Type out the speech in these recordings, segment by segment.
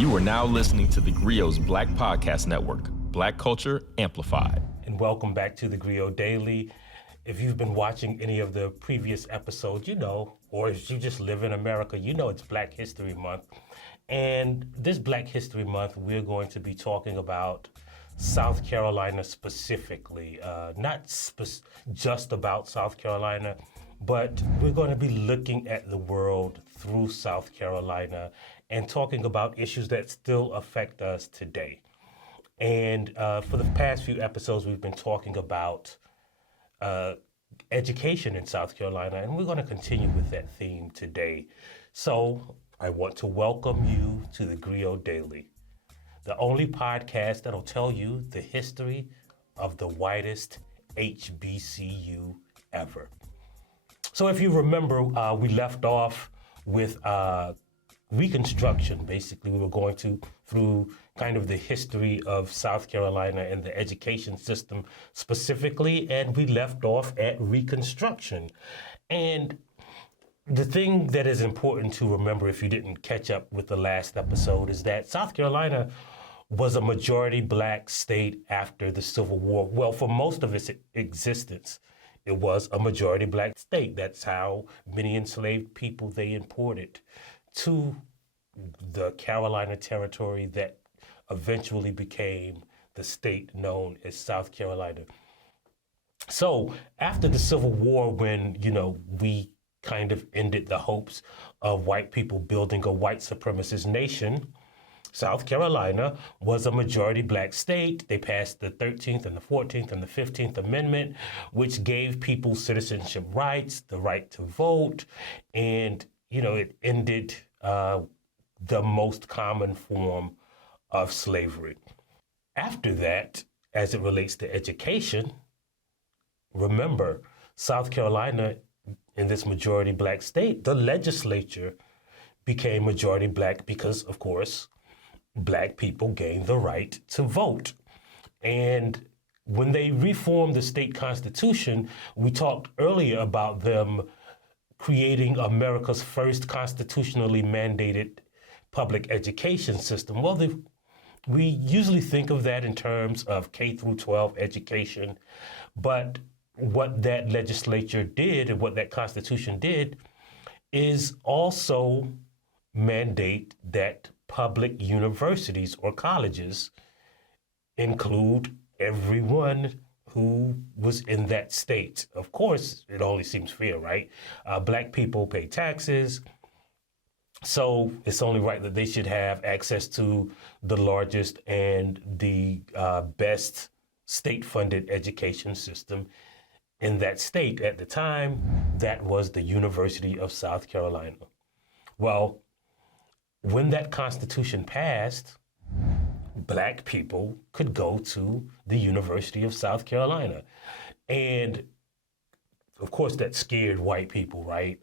You are now listening to theGrio's Black Podcast Network, Black Culture Amplified. And welcome back to theGrio Daily. If you've been watching any of the previous episodes, you know, or if you just live in America, you know it's Black History Month. And this Black History Month, we're going to be talking about South Carolina specifically, not just about South Carolina, but we're going to be looking at the world through South Carolina and talking about issues that still affect us today. And for the past few episodes, we've been talking about education in South Carolina, and we're going to continue with that theme today. So I want to welcome you to theGrio Daily, the only podcast that'll tell you the history of the whitest HBCU ever. So if you remember, we left off with Reconstruction. Basically, we were going through kind of the history of South Carolina and the education system specifically, and we left off at Reconstruction. And the thing that is important to remember if you didn't catch up with the last episode is that South Carolina was a majority Black state after the Civil War. Well, for most of its existence, it was a majority Black state. That's how many enslaved people they imported to the Carolina territory that eventually became the state known as South Carolina. So after the Civil War, when, we kind of ended the hopes of white people building a white supremacist nation, South Carolina was a majority Black state. They passed the 13th and the 14th and the 15th Amendment, which gave people citizenship rights, the right to vote, and, it ended the most common form of slavery. After that, as it relates to education, remember, South Carolina, in this majority Black state, the legislature became majority Black because, of course, Black people gained the right to vote. And when they reformed the state constitution, we talked earlier about them creating America's first constitutionally mandated public education system. Well, we usually think of that in terms of K through 12 education, but what that legislature did and what that constitution did is also mandate that public universities or colleges include everyone who was in that state. Of course, it only seems fair, right? Black people pay taxes, so it's only right that they should have access to the largest and the best state-funded education system in that state. At the time, that was the University of South Carolina. Well, when that Constitution passed, Black people could go to the University of South Carolina. And of course, that scared white people, right?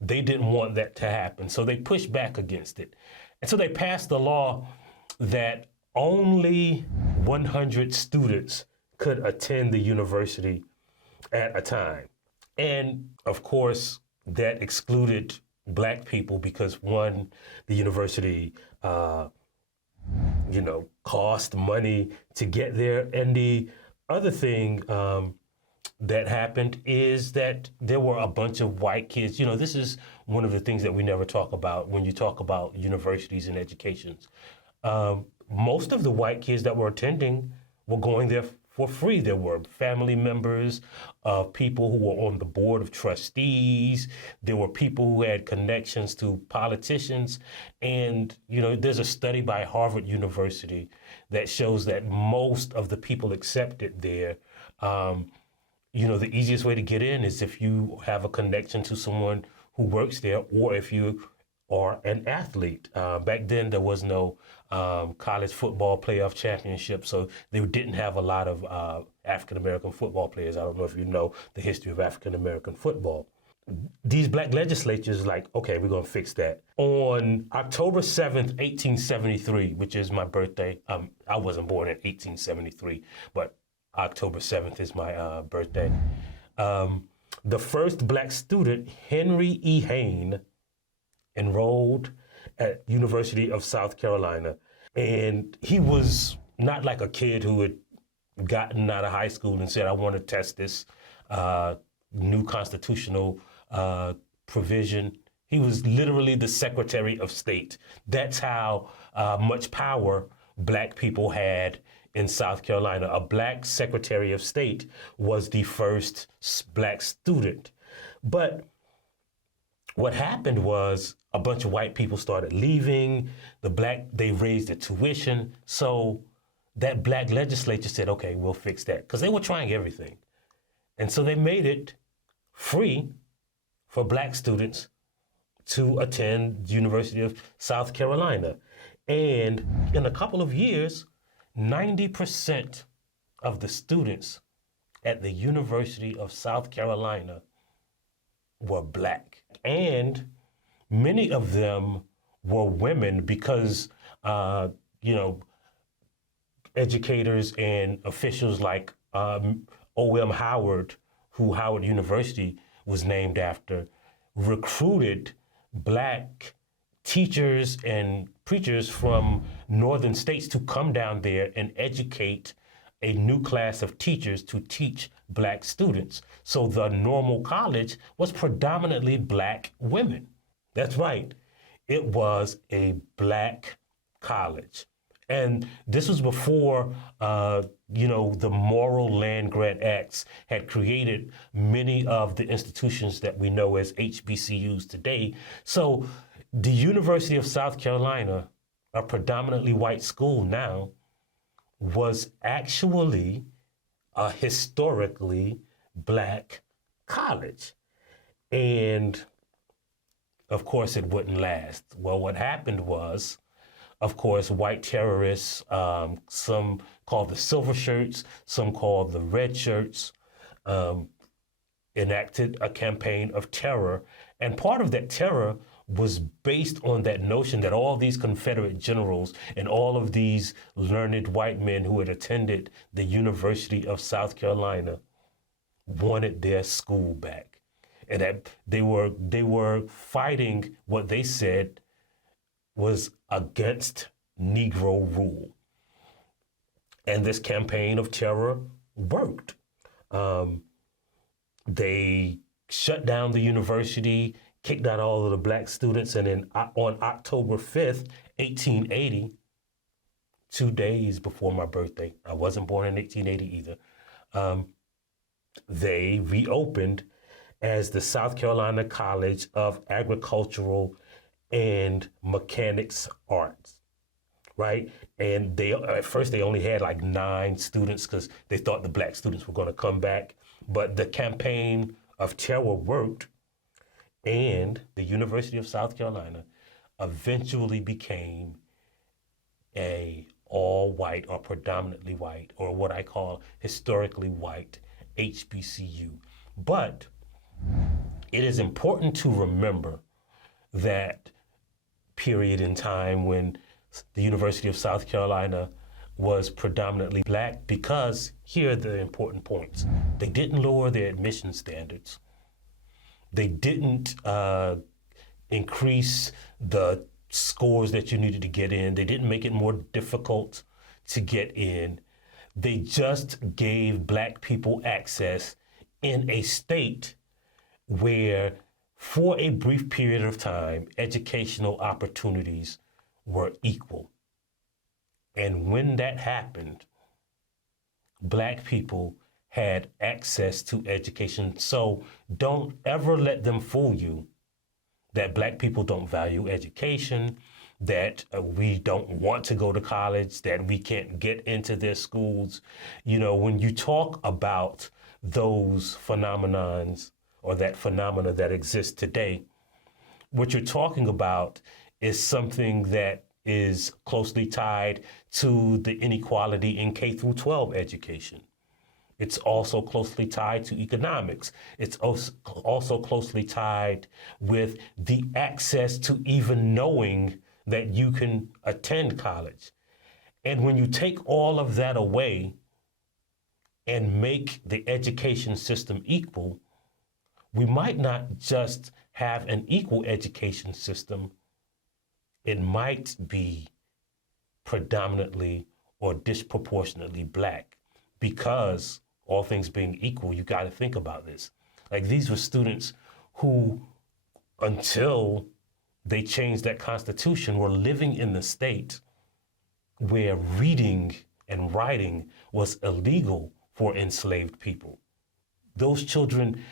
They didn't want that to happen, so they pushed back against it. And so they passed a law that only 100 students could attend the university at a time. And of course, that excluded Black people because, one, the university, cost money to get there. And the other thing that happened is that there were a bunch of white kids. This is one of the things that we never talk about when you talk about universities and educations. Most of the white kids that were attending were going there for free. There were family members of people who were on the board of trustees. There were people who had connections to politicians. And, there's a study by Harvard University that shows that most of the people accepted there, the easiest way to get in is if you have a connection to someone who works there or if you are an athlete. Back then, there was no college football playoff championship, so they didn't have a lot of African-American football players. I don't know if you know the history of African-American football. These Black legislatures okay, we're going to fix that. On October 7th, 1873, which is my birthday, I wasn't born in 1873, but October 7th is my birthday. The first Black student, Henry E. Hayne, enrolled at University of South Carolina. And he was not like a kid who had gotten out of high school and said, I want to test this new constitutional provision. He was literally the Secretary of State. That's how much power black people had in South Carolina. A black Secretary of State was the first black student. But what happened was a bunch of white people started leaving. They raised the tuition. So that black legislature said, okay, we'll fix that. Because they were trying everything. And so they made it free for black students to attend the University of South Carolina. And in a couple of years, 90% of the students at the University of South Carolina were black. And many of them were women because, educators and officials like O.M. Howard, who Howard University was named after, recruited black teachers and preachers from northern states to come down there and educate a new class of teachers to teach black students. So the normal college was predominantly black women. That's right. It was a black college. And this was before, the Moral Land Grant Acts had created many of the institutions that we know as HBCUs today. So the University of South Carolina, a predominantly white school now, was actually a historically black college. And of course, it wouldn't last. Well, what happened was, of course, white terrorists, some called the silver shirts, some called the red shirts, enacted a campaign of terror. And part of that terror was based on that notion that all these Confederate generals and all of these learned white men who had attended the University of South Carolina wanted their school back. And that they were fighting what they said was against Negro rule. And this campaign of terror worked. They shut down the university, kicked out all of the black students, and then on October 5th, 1880, 2 days before my birthday, I wasn't born in 1880 either, they reopened as the South Carolina College of Agricultural and Mechanics Arts, right? And they at first they only had like 9 students because they thought the black students were going to come back. But the campaign of terror worked, and the University of South Carolina eventually became a all-white or predominantly white, or what I call historically white, HBCU. But it is important to remember that period in time when the University of South Carolina was predominantly black, because here are the important points. They didn't lower their admission standards. They didn't increase the scores that you needed to get in. They didn't make it more difficult to get in. They just gave black people access in a state where, for a brief period of time, educational opportunities were equal. And when that happened, black people had access to education. So don't ever let them fool you that black people don't value education, that we don't want to go to college, that we can't get into their schools. You know, when you talk about those phenomenons or that phenomena that exists today, what you're talking about is something that is closely tied to the inequality in K through 12 education. It's also closely tied to economics. It's also closely tied with the access to even knowing that you can attend college. And when you take all of that away and make the education system equal, we might not just have an equal education system, it might be predominantly or disproportionately Black, because all things being equal, you got to think about this. Like, these were students who, until they changed that Constitution, were living in the state where reading and writing was illegal for enslaved people. Those children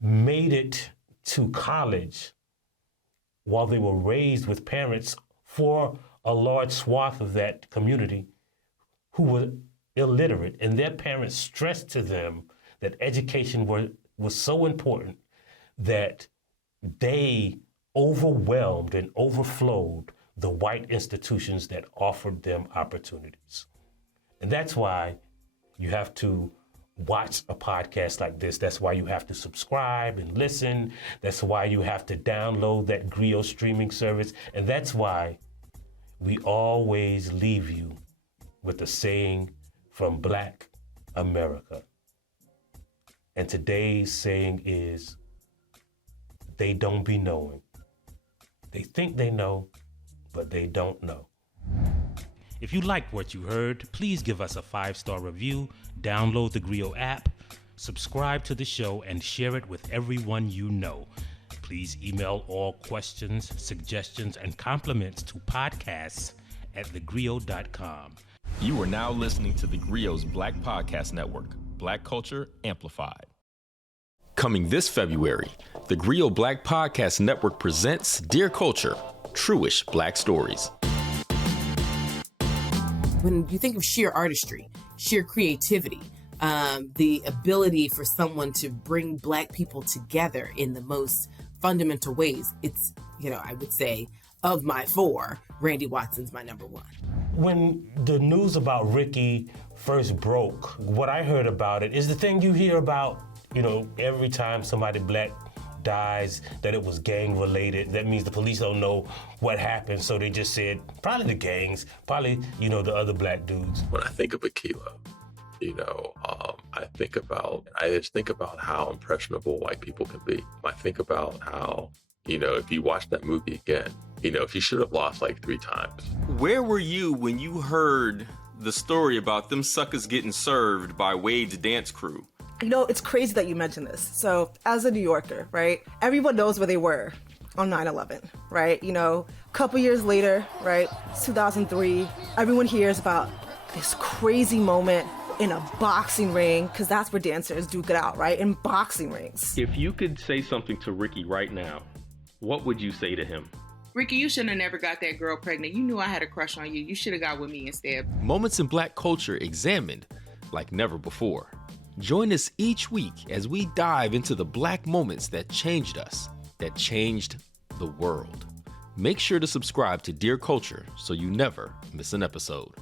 made it to college while they were raised with parents, for a large swath of that community, who were illiterate, and their parents stressed to them that education was so important that they overwhelmed and overflowed the white institutions that offered them opportunities. And that's why you have to watch a podcast like this. That's why you have to subscribe and listen. That's why you have to download that Grio streaming service. And that's why we always leave you with a saying from Black America. And today's saying is, they don't be knowing. They think they know, but they don't know. If you liked what you heard, please give us a 5-star review, download the Grio app, subscribe to the show, and share it with everyone you know. Please email all questions, suggestions, and compliments to podcasts@thegrio.com. You are now listening to theGrio's Black Podcast Network, Black Culture Amplified. Coming this February, the Grio Black Podcast Network presents Dear Culture, Truish Black Stories. When you think of sheer artistry, sheer creativity, the ability for someone to bring Black people together in the most fundamental ways, it's, I would say, of my 4, Randy Watson's my number 1. When the news about Ricky first broke, what I heard about it is the thing you hear about, every time somebody Black dies, that it was gang related. That means the police don't know what happened, so they just said probably the gangs, probably the other Black dudes. When I think of Akilah, I just think about how impressionable white people can be. I think about how, if you watch that movie again, he should have lost like 3 times. Where were you when you heard the story about them suckers getting served by Wade's dance crew? It's crazy that you mentioned this. So as a New Yorker, right, everyone knows where they were on 9/11, right? A couple years later, right, 2003, everyone hears about this crazy moment in a boxing ring, because that's where dancers duke it out, right, in boxing rings. If you could say something to Ricky right now, what would you say to him? Ricky, you shouldn't have never got that girl pregnant. You knew I had a crush on you. You should have got with me instead. Moments in Black culture examined like never before. Join us each week as we dive into the Black moments that changed us, that changed the world. Make sure to subscribe to Dear Culture so you never miss an episode.